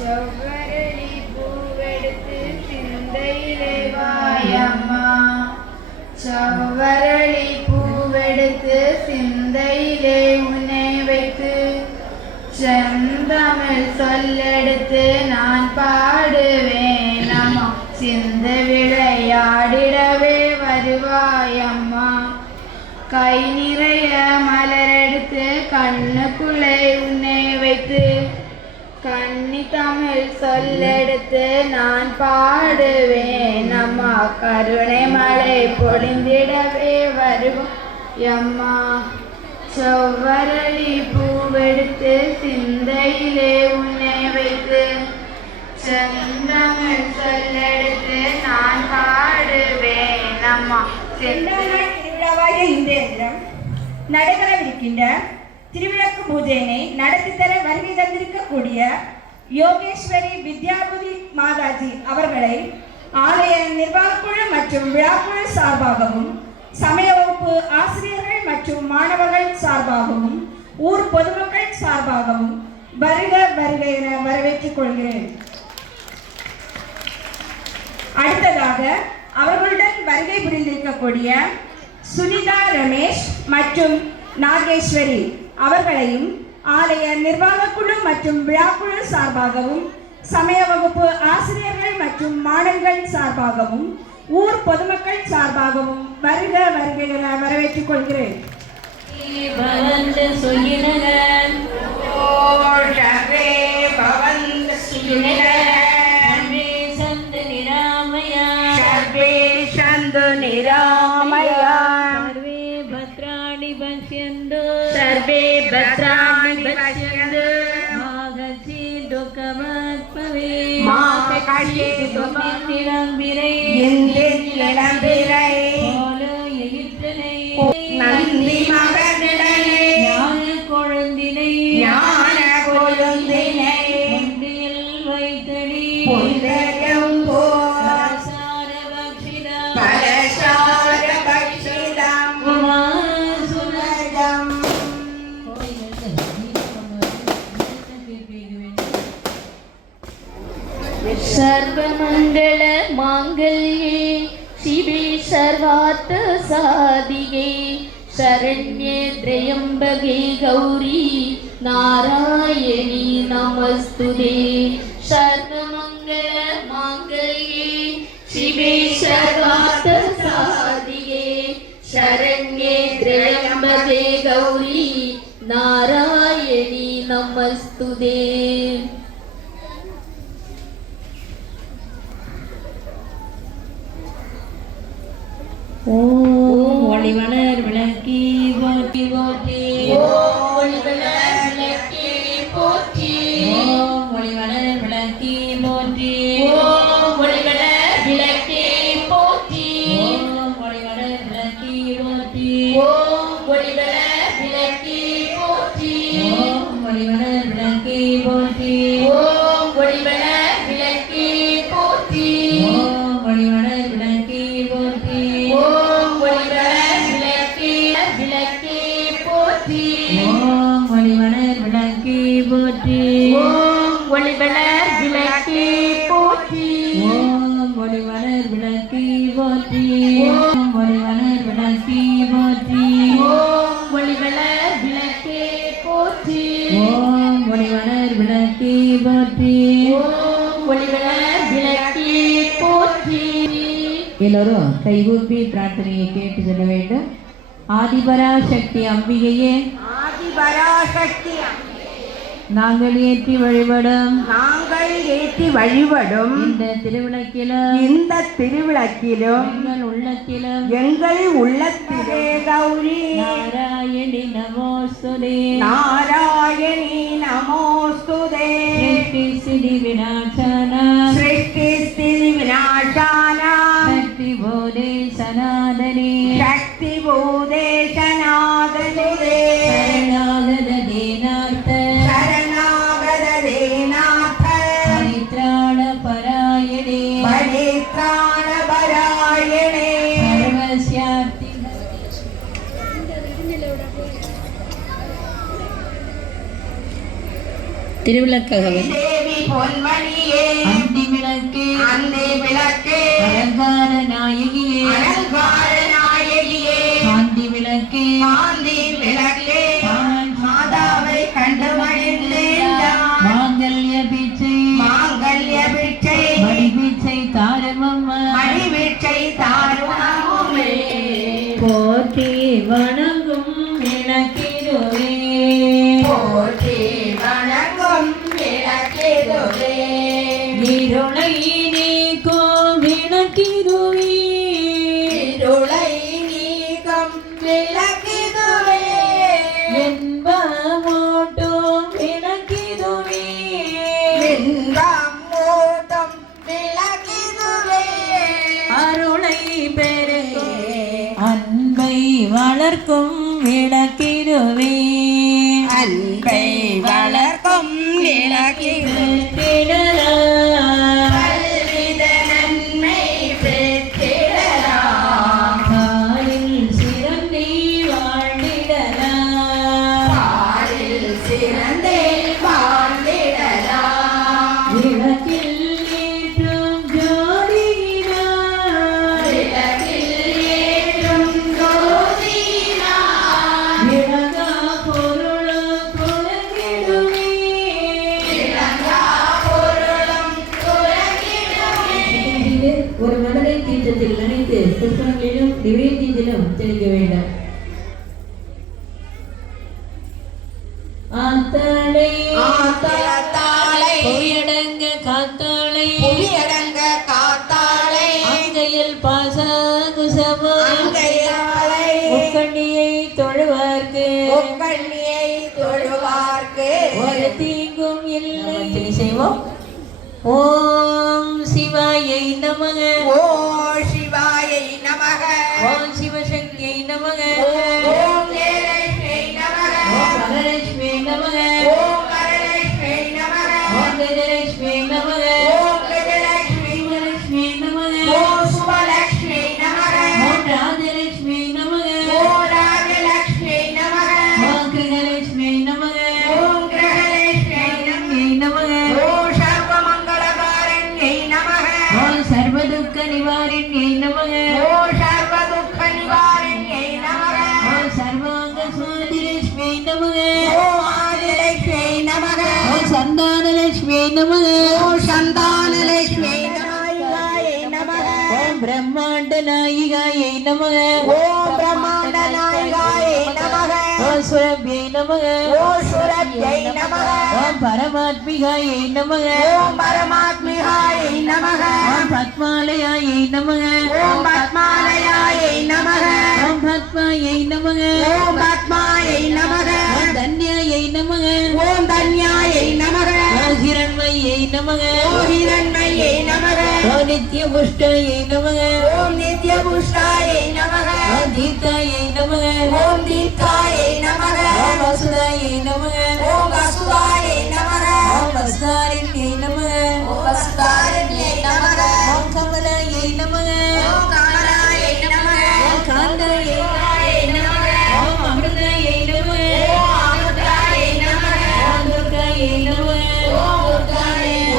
செவ்வரளி பூவெடுத்து சிந்தையிலே வாயம்மா, செவ்வரளி பூவெடுத்து சிந்தையிலே உன்னை வைத்து செந்தமிழ் சொல்லெடுத்து நான் பாடுவேன் அம்மா, சிந்த விளையாடிடவே வருவாயம்மா. கை நிறைய மலரெடுத்து கண்ணுக்குள்ளே உன்னை வைத்து கன்னி தமிழ் சொல்லெடுத்து நான் பாடுவேன் அம்மா, கருணை மழை பொழிந்திடவே வருவாயம்மா. செவ்வரளி பூவெடுத்து சிந்தையிலே உன்னை வைத்து செந்தமிழ் சொல்லெடுத்து நான் பாடுவேன் அம்மா. திருவிழாவாக இன்றைய தினம் நடைபெறவிருக்கின்ற திருவிளக்கு பூஜையினை நடத்தி தர வருகை தந்திருக்கக்கூடிய யோகேஸ்வரி வித்யாபுதி மாதாஜி அவர்களை ஆலய நிர்வாகக்குழு மற்றும் விழாக்குழு சார்பாகவும், சமய வகுப்பு ஆசிரியர்கள் மற்றும் மாணவர்கள் சார்பாகவும், ஊர் பொதுமக்கள் சார்பாகவும் வருக வருக என வரவேற்றுக் கொள்கிறேன். அடுத்ததாக அவர்களுடன் வருகை புரிந்திருக்கக்கூடிய சுனிதா ரமேஷ் மற்றும் நாகேஸ்வரி அவர்களையும் ஆலய நிர்வாகக்குழு மற்றும் விழாக்குழு சார்பாகவும், சமய வகுப்பு ஆசிரியர்கள் மற்றும் மாணவர்கள் சார்பாகவும், ஊர் பொதுமக்கள் சார்பாகவும் வருக வருக என வரவேற்றுக் கொள்கிறேன். सर्वे भद्राणि पश्यन्तु मा कश्चित् दुःखभाग् भवेत् मा कश्चित् दुःखनिरम्बिरै நந்தி மகனிடனே ஞான கொழுந்தினை முந்தியில் வைத்தடி பொய்தயம் பலசார பக்ஷிதம் உமாசுலகம். सर्वमंगल मांगल्ये शिवे सर्वार्थ साधिके शरण्ये त्र्यंबके गौरी नारायणी नमस्तुते. सर्वमंगल मांगल्ये शिवे सर्वार्थ साधिके शरण्ये त्र्यंबके गौरी नारायणी नमस्तुते. ஓம் ஒளிவளர் விளக்கி போற்றி போற்றி, ஓம் ஒளிவளர் விளக்கி போற்றி, ஓம் ஒளிவளர் விளக்கி போற்றி, ஓம் ஒளிவளர் விளக்கி போற்றி, ஓம் ஒளிவளர் விளக்கி போற்றி, ஓம் ஒளிவளர் விளக்கி போற்றி, ஓம் ஒளிவளர் விளக்கி போற்றி, ஓம் ஒளிவளர் விளக்கி போற்றி, ஓம் ஒளிவளர் விளக்கி போற்றி, ஓம் ஒளிவளர் விளக்கி போற்றி, ஓம் ஒளிவளர் விளக்கி போற்றி, ஓம் ஒளிவளர் விளக்கி போற்றி, ஓம் ஒளிவளர் விளக்கி போற்றி, ஓம் ஒளிவளர் விளக்கி போற்றி, ஓம் ஒளிவளர் விளக்கி போற்றி, ஓம் ஒளிவளர் விளக்கி போற்றி, ஓம் ஒளிவளர் விளக்கி போற்றி. எல்லோரும் கைகூப்பி பிரார்த்தனையை கேட்டு செல்ல வேண்டும். ஆதிபராசக்தி அம்பிகையே, ஆதிபராசக்தி நாங்கள் ஏற்றி வழிபடும் இந்த திருவிளக்கிலும் எங்கள் உள்ளத்திலே கௌரி நாராயணி நமோஸ்துதே, நாராயணி நமோஸ்துதே. சிருஷ்டி ஸ்திதி விநாசானா, சிருஷ்டி ஸ்திதி விநாசானா, சக்தி போதே சனாதனே, சக்தி பூதே சனாதனே, சரணாகத தேனார்த்த, சரணாகத தேநாத, பரித்ராண பராயணே, பரித்ராண பராயணே, சர்வஸ்யார்த்தி. திருவிளக்ககவல். தேவி பொன்மணியே அந்தி விளக்கே அந்தி விளக்கே அலங்கார நாயகியே அலங்கார நாயகியே காந்தி விளக்கே காந்தி விளக்கே மாதாவை கண்டு மகிழ்ந்தேன் மாங்கல்ய பிச்சை மாங்கல்ய பிச்சை மடி பிச்சை தாரமம்மா மணி பிச்சை தாருணமுமே போற்றி வணங்கும் விளக்கிடுவே போற்றி வணங்கும் விளக்கிடுவே இருளை நீக்கும் விளக்கிடுவே இருளை நீக்கும் விளக்கிடுவே என்பமோட்டும் விளக்கிடுவே இன்பம் மூட்டும் விளக்கிடுவே அருளை பெருகும் அன்பை வளர்க்கும் விளக்கிடுவே அன்பை வளர்க்கும் விளக்கிடுவே கல்வித நன்மை பெற்றிடலாம் காலில் சிறந்தி வாழ்ந்திடலாம் பாலில் சிறந்தே வாழ்ந்திடலாம் விளக்கில் ஏற்றும் ஜோதியினார் விளக்கில் ஏற்றும் ஜோதியினால் விளங்கா பொருளும் புலங்கிடுமே விளங்கா பொருளும் துலங்கிடுமே ஒரு மலரை தீர்த்தத்தில் நினைத்து புஷ்பங்களிலும் நிவேதியிலும் தெளிக்க வேண்டும். ஆத்தாளை ஆத்தலத்தாளை பொய்யடங்க காத்தாளை புலியடங்க காத்தாளை அங்கையில் பாசகுசமோ அங்கையாளை முக்கண்ணியை தொழுவார்க்கு முக்கண்ணியை தொழுவார்க்கு ஒரு தீங்கும் இல்லை செய்வோம். ஓம் சிவாயை நமக ஓ சிவாயை நமக ஓம் சிவசக்தியை நமக ஓம் ஜெயலட்சுமி நமக ஓம் வரலட்சுமி நமக ஓம் வரலட்சுமி நமக ஓம் கஜலட்சுமி நமக ஓம் கஜலட்சுமி சுபலட்சுமி நமக ஓம் சுபலட்சுமி நமக ஓம் ராஜலட்சுமி நமக ஓம் ராஜலட்சுமி நமக ஓம் கிருகலட்சுமி நமக ஓம் கிரகலட்சுமி நமக நமக ஓம் சர்வமங்களகாரண்யை நமக ஓம் சர்வதுக்க நிவாரிண்யை நமக ஓம் சர்வதுக்க நிவாரண்யை நமக ஓம் சர்வாங்க சுவாதிலட்சுமி நமக ஓம் ஆதிலட்சுமி நமக ஓம் சந்தானலட்சுமி நமக ஓம் சந்தானலட்சுமி நாயிகாயை நமக ஓம் பிரம்மாண்ட நாயிகாயை நமக ஓம் பிரம்மாண்ட நாயிகாயை நமக ஓம் சுரபியை நமக ஓம் சுரப்யை நமக ஓம் பரமாத்மிகாயை நமக ஓம் பரமாத்மிகாயை நமக ஓம் பத்மாலயாயை நமக ஓம் பத்மாலயாயை நமக ஓம் பத்மாயை நமக ஓம் பத்மாயை நமக ஓம் தன்யாயை நமக ஓம் தன்யாயை நமக ஓம் ஹிரண்மையை நமக ஓம் ஹிரண்மையை நமக ஓம் நித்ய புஷ்டாயை நமக ஓம் நித்ய புஷ்டாயை நமக ஓம் தீர்த்தாயை நமக ஓம் தீர்த்தாயை நமக ஓம் வசுதாயை நமக ஓம் வசுதாயை நமக ஓம் வசுதாரிண்யை நமக ஓம் வசுதாரண்யை நமக ஓம் கமலாயை நமக ஓம் கமலாயை நமக ஓம் காந்தாயை நமக ஓம் அமிர்தாயை நமக ஓம் அமுதாயை நமக ஓம் துர்காயை நமக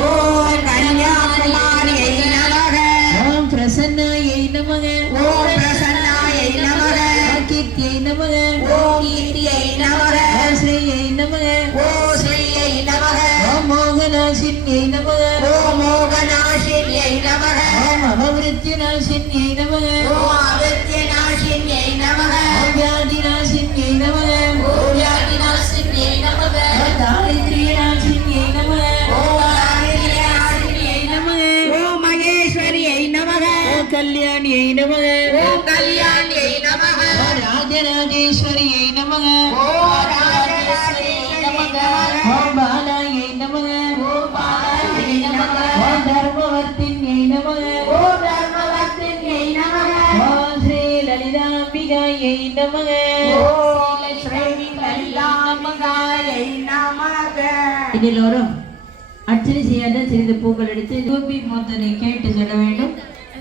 ஓம் கன்யாகுமாரியை நமக ஓம் பிரசன்னாயை நமக ஓம் பிரசன்னாயை நமக ஓம் கீர்த்தியை நமக ஓம் கீர்த்தியை நமக ஓம் ஸ்ரீயை நமக ஓம் ஸ்ரீயை நமக ஓம் மோகநாசின்யை நமக ஓம் மோகநாசின்யை நமக ஓம் அபவிருத்தியநாசின்யை நமக ஓம் அகத்தியநாசின்யை நமக ஓம் வியாதிநாசின்யை நமக ஓம் யாதிநாசின்யை நமக ஓம் தாரித்ரியநாசின்யை நமக ஓம் ஆதித்யநாசின்யை நமக ஓம் மகேஸ்வரியை நமக ஓம் கல்யாணியை நமக ஓம் கல்யாணியை நமக ஓம் ராஜராஜேஸ்வரியை நமக ஓம் ராஜராஜேஸ்வரியை நமக ஓம் பாலாயை நமக ஓம் பாலாயை நமக ஓம் தர்மவர்த்தின்யை நமக ஓம் தர்மவர்த்தின்யை நமக ஓம் ஸ்ரீ லலிதாம்பிகாயை நமக ஓம் ஸ்ரீ லலிதாம்பிகாயை நமக எல்லோரும் அர்ச்சனை செய்யாத சிறிது பூக்கள் எடுத்து தூபி மோத்தனை கேட்டு சொல்ல வேண்டும்.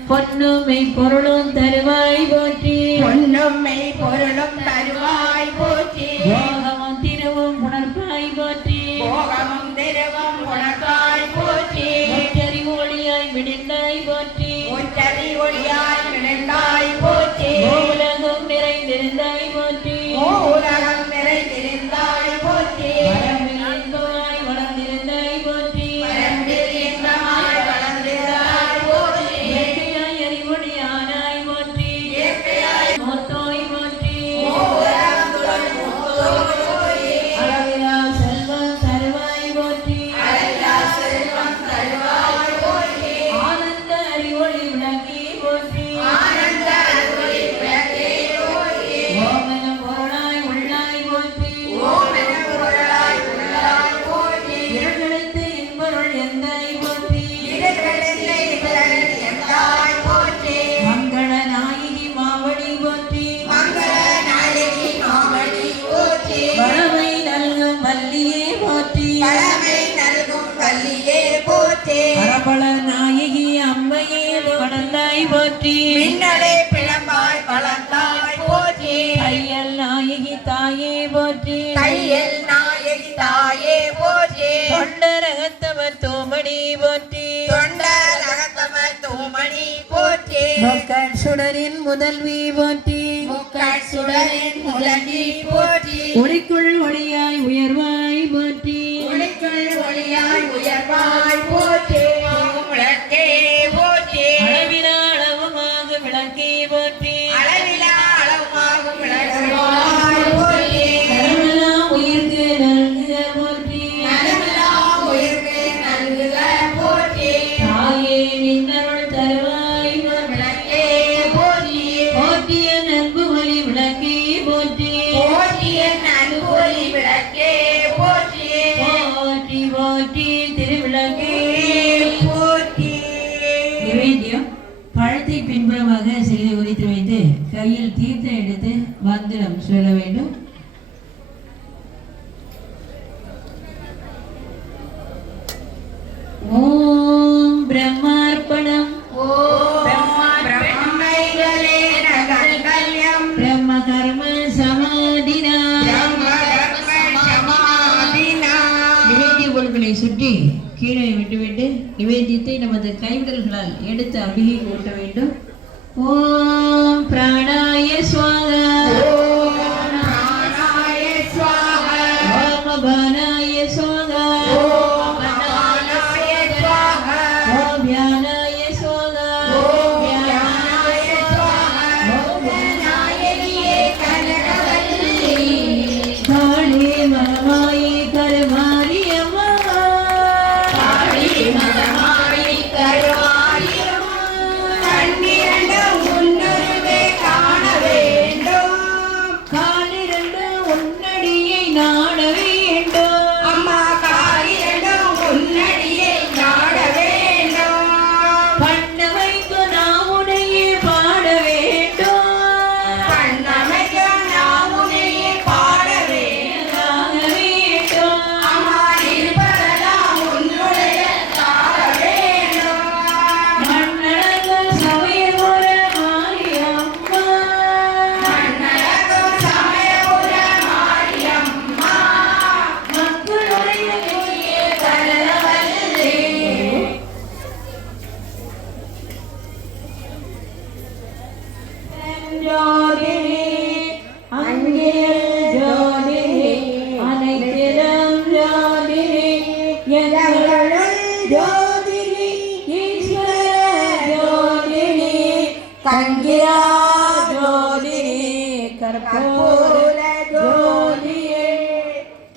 பொன்னுமை பொருளும் தருவாய் போற்றி பொன்னும்மை பொருளும் தருவாய் போற்றி போகமும் திருவும் உணர்ப்பாய் போற்றி போகமும் திருவும் உனக்காய் போற்றி போற்றி மின்னலே பிளம்பாய் வளர்ந்தாய் போற்றி தையல் நாயகி தாயே போற்றி தையல் நாயகி தாயே போற்றி தொண்டரகத்தவர் தோமணி போற்றி தொண்டர் அகத்தவர் தூமணி போற்றி மக்கள் சுடரின் முதல்வி போற்றி முக்கள் சுடரின் முதலி போற்றி ஒளிக்குள் ஒளியாய் உயர்வாய் போற்றி ஒளிக்குள் ஒளியாய் உயர்வாய் போற்றி விளக்கே போற்றி அளவிலா அளவுமாக விளக்கே போற்றி அளவிலா அளவாகும் விளக்காய் போற்றி கரமெல்லாம் உயிர்க்கு நல்குக போற்றி நலமெல்லாம் உயிர்க்கு நல்குக போற்றி தாயே நின்னருள் தருவாய் போற்றி விளக்கே போற்றி போற்றிய நன்பு ஒளி விளக்கே போற்றி போற்றிய நல்கொலி விளக்கே போற்றி போற்றி போற்றி திருவிளக்கே போற்றி நிவேத்தியம் பழத்தை பின்புறமாக சிறிது உரித்து வைத்து கையில் தீர்த்தம் எடுத்து மந்திரம் சொல்ல வேண்டும். ஓம் பிரம்மார்ப்பணம் பிரம்மைகளே நகல்யம் பிரம்ம கர்ம சமாதினா நிவேத்திய பொருட்களை சுற்றி கீழே விட்டுவிட்டு நிவேத்தியத்தை நமது கைவிரல்களால் எடுத்து அபிகை ஊட்ட வேண்டும். ஓம் பிராணாய ஸ்வாகா ஓம் அபானாய ஸ்வாகா ஓம் வியானாய ஸ்வாகா ஓம் காளி மகமாயி கருமாரியம்மா காலிரண்டு உன்னடியை நாட வேண்டும். பண்ண வைத்து நாமுனையே பாட வேண்டும். ராக வேண்டும். மண்ணழகு சமயபுர மாரியம்மா மக்களுடைய துணிய தரவல்லே. ஜோதினி அங்கே ஜோதினி அனைத்திலும் ஜோதினி எங்களுள் ஜோதினி ஈஸ்வர ஜோதினி கங்கிரா ஜோதினி கற்பூர ஜோதியே.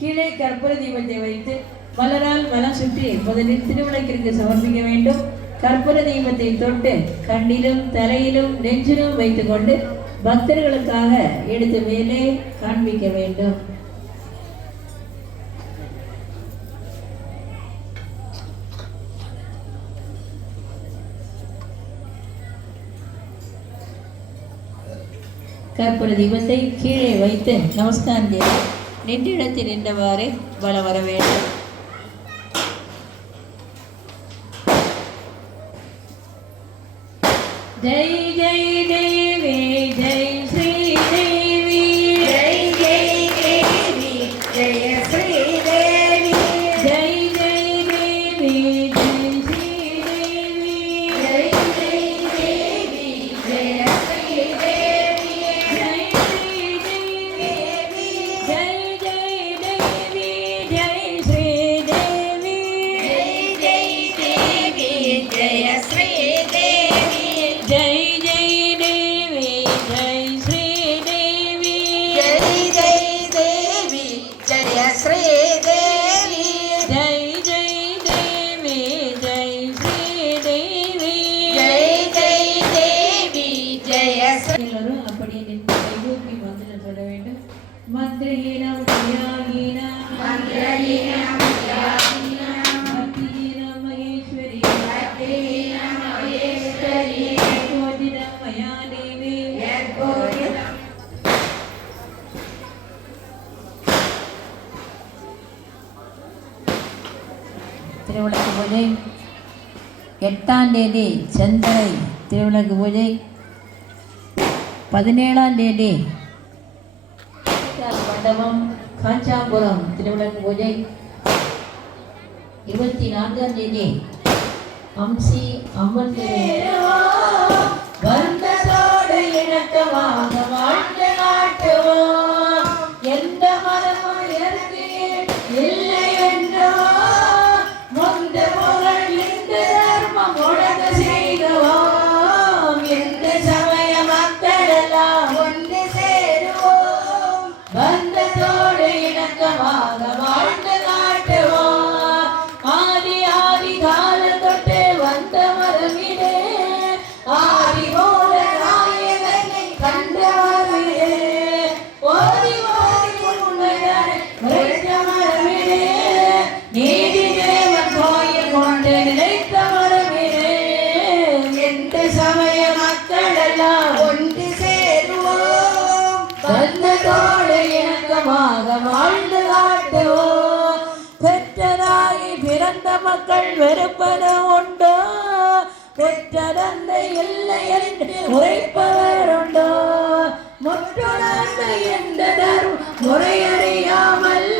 கீழே கற்பூர தீபத்தை வைத்து மலரால் மலம் சுற்றி முதலில் திருவிளக்கிற்கு சமர்ப்பிக்க வேண்டும். கற்பூர தீபத்தை தொட்டு கண்ணிலும் தலையிலும் நெஞ்சிலும் வைத்துக்கொண்டு பக்தர்களுக்காக எடுத்து மேலே காண்பிக்க வேண்டும். கற்பூர தீபத்தை கீழே வைத்து நமஸ்காரம் செய்து நின்றிடத்தில் நின்றவாறே வலம் வர வேண்டும். ஜெய் ஜெய் தேவி ஜெய் ஸ்ரீ தேவி ஜெய் ஜெய் தேவி ஜெய ஸ்ரீ தேவி ஜெய் ஜெய் தேவி ஜெய் ஸ்ரீ தேவி ஜெய் ஜெய் தேவி ஜெய ஸ்ரீ தேவி ஜெய் ஸ்ரீ தேவி ஜெய் ஜெய் தேவி ஜெய் ஸ்ரீ தேவி ஜெய் ஜெய் தேவி ஜெய ஸ்ரீ தேவி ஜெய் ஜெய் தேவி ஜெய் ஸ்ரீ தேவி ஜெய் ஜெய் தேவி ஜெய ஸ்ரீ தேவி ஜெய் ஜெய் தேவி ஜெய் ஸ்ரீ தேவி ஜெய் ஜெய் தேவி ஜெய ஸ்ரீ எல்லாரும் அப்படியே நின்று கைகூப்பி மந்திரம் சொல்ல வேண்டும். மந்திரஹீனம் கிரியாஹீனம் மந்திரஹீனம் கிரியாஹீனம் பக்திஹீனம் மகேஸ்வரி பக்திஹீனம் மகேஸ்வரி யத்வோதிதம் மயா தேவி யத்வோதிதம் திருவிளக்கு பூஜை 8ஆம் தேதி செந்தலை திருவிளக்கு பூஜை 17ஆம் தேதி மண்டபம் காஞ்சாபுரம் திருவிளக்கு பூஜை 24ஆம் தேதி அம்சி அம்மன் வந்ததோடு இணக்கமாக வாழ்ந்து நாட்டுவோம் எந்த மனமும் இல்லை என்றோ முந்த புகழ் இந்த தர்மம் உலக செய்வோம் எந்த சமய மக்கள் எல்லாம் ஒன்று சேருவோம் பந்தத்தோடு இணக்கமாக வாழ்ந்து காட்டுவோம் ஆதி ஆதி கால தொட்டு வந்த மரமிடே ஆதி மூல நாயகனை கண்ட மரமிடே ஓதி ஓதி உண்மையான மரமிடே நீதி தேவன் கோயில் கொண்டு நினைத்த மரமிடே எந்த சமய மக்கள் எல்லாம் ஒன்று சேருவோம் பந்தத்தோடு இணக்கமாக வாழ்ந்து காட்டுவோம் பெற்றதாகி பிறந்த மக்கள் வெறுப்பது உண்டோ பெற்ற தந்தை இல்லை என்று உரைப்பவர் உண்டோ முற்றுணர்ந்த எந்த தர்ம முறையறியாமல்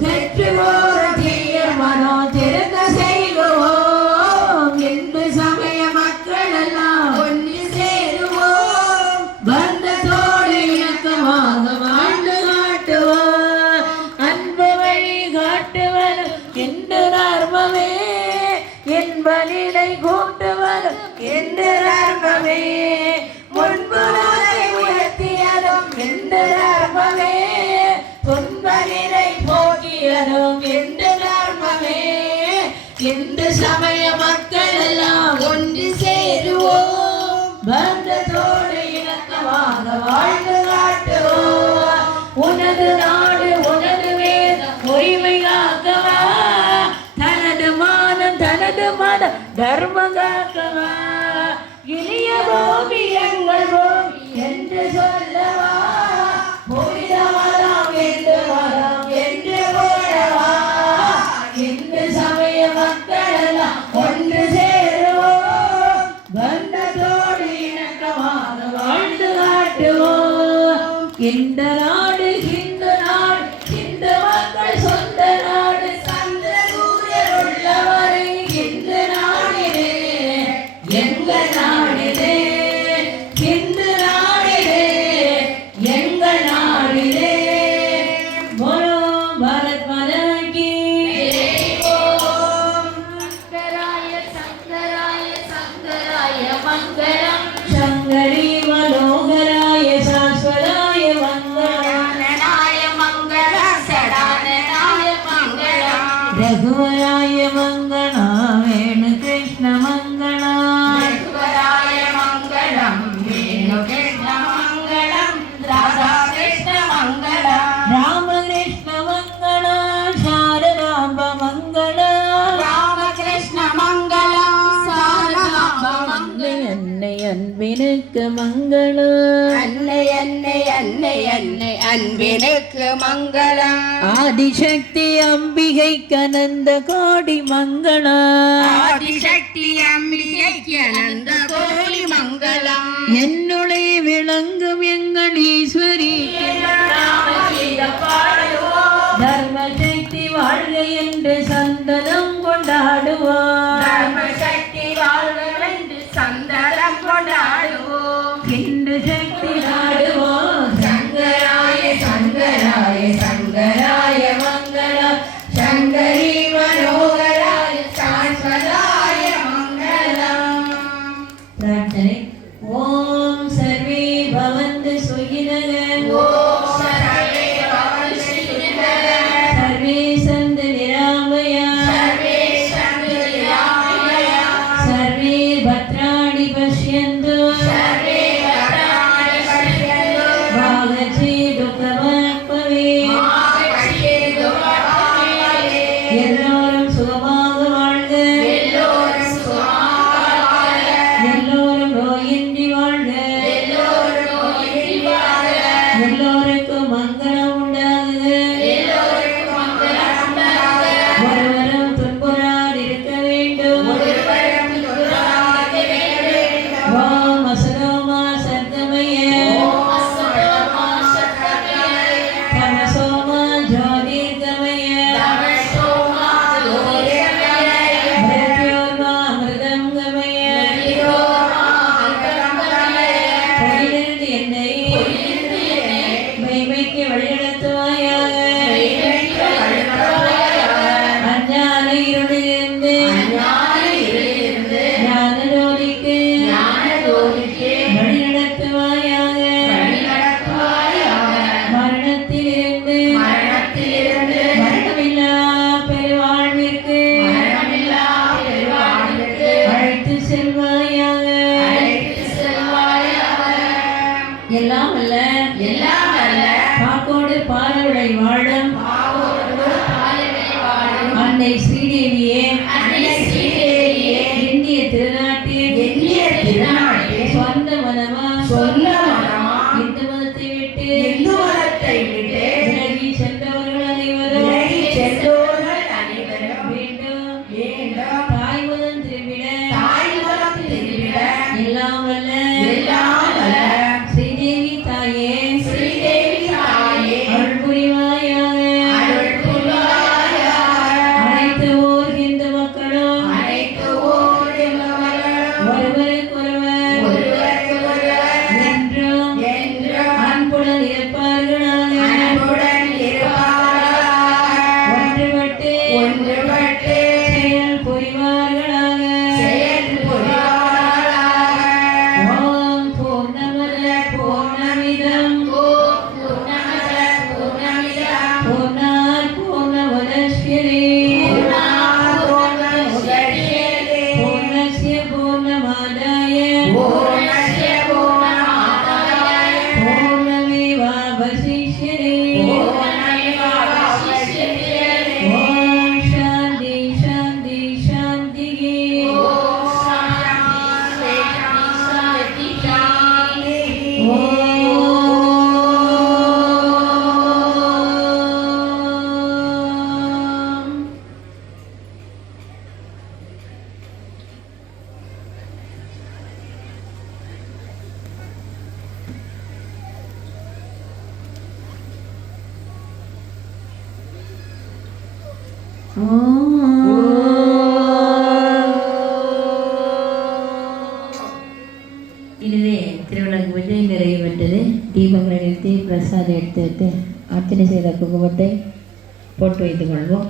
பெற்று போற தீய மனோ திருந்த செய்வோம் என்று சமய மக்கள் எல்லாம் ஒன்று சேருவோம் பந்தத்தோடு இணக்கமாக வாழ்ந்து காட்டுவோம் அன்பு வழி காட்டுவர் என்று தர்மமே என்பனிலை கூட்டுவர் என்று தர்மமே முன்புலகை உயர்த்தியதும் என்று தர்மமே துன்பனிலை போக்கியதும் என்று தர்மமே என்று சமய மக்கள் எல்லாம் ஒன்று சேருவோம் பந்தத்தோடு இணக்கமாக வாழ்ந்து காட்டுவோம் உனது நாடு உனது வேதம் உரிமை காக்கவா தனது மானம் தனது மதம் தர்ம காக்கவா இனிய பூமி எங்கள் பூமி என்று சொல்லவா புனிதமரம் என்று மரம் என்று போடவா இந்த சமய மக்கள் எல்லாம் ஒன்று சேருவோம் பந்தத்தோடு இணக்கமாக வாழ்ந்து காட்டுவோம் இந்த நாடு இந்து நாடு இந்த மக்கள் சொந்த நாடு சந்த சூரியர் உள்ளவரை இந்த நாடிலே எங்கள் நாடிலே இந்து நாடிலே எங்கள் நாடிலே போலோ பாரத் மாதா கி சங்கராய சங்கராய சங்கராய மங்களம் சங்கரி மனோகராய சாஸ்வராய மங்களம் சடானனாய மங்களம் சடானனாய மங்களம் ரகுவராய மங்களா வேணு கிருஷ்ண மங்களா ரகுவராய மங்களம் வேணு கிருஷ்ண மங்களம் ராதா கிருஷ்ண மங்களம் ராமகிருஷ்ண மங்களா சாரதாம்ப மங்களா ராமகிருஷ்ண மங்களம் சாரதாம்ப மங்களம் அன்னை அன்பினுக்கு மங்களா அன்னை அன்னை அன்னை அன்னை அன்பினுக்கு மங்களம் ஆதிசக்தி அம்பிகை கனந்த கோடி மங்களா ஆதிசக்தி அம்பிகைக்கு அனந்த கோடி மங்களம் என்னுளே விளங்கும் எங்கள் ஈஸ்வரி தர்மசக்தி வாழ்க என்று சந்தனம் கொண்டாடுவோம் தர்மசக்தி வாழ்வென்று சந்தனம் கொண்டாடுவோம் இந்து சக்தி நாடுவோம் சங்கராய சங்கராய சங்கராய மங்களம் சங்கரி மனோகராய சாஸ்வதாய மங்களம் பிரார்த்தனை ஓம் சர்வே பவந்து சுகினக ஓம் சரவே பவன்சினக சர்வே சந்து நிராமயா சர்வே சந்திராமய சர்வே பத்ராணி பஷ்யந்து சர்வே வராணி இதுவே திருவிழாக்கு பூஜை நிறைவு பெற்றது. தீபங்களை நிறுத்தி பிரசாதம் எடுத்து வைத்து அர்ச்சனை செய்த குங்குமத்தை போட்டு வைத்துக் கொள்வோம்.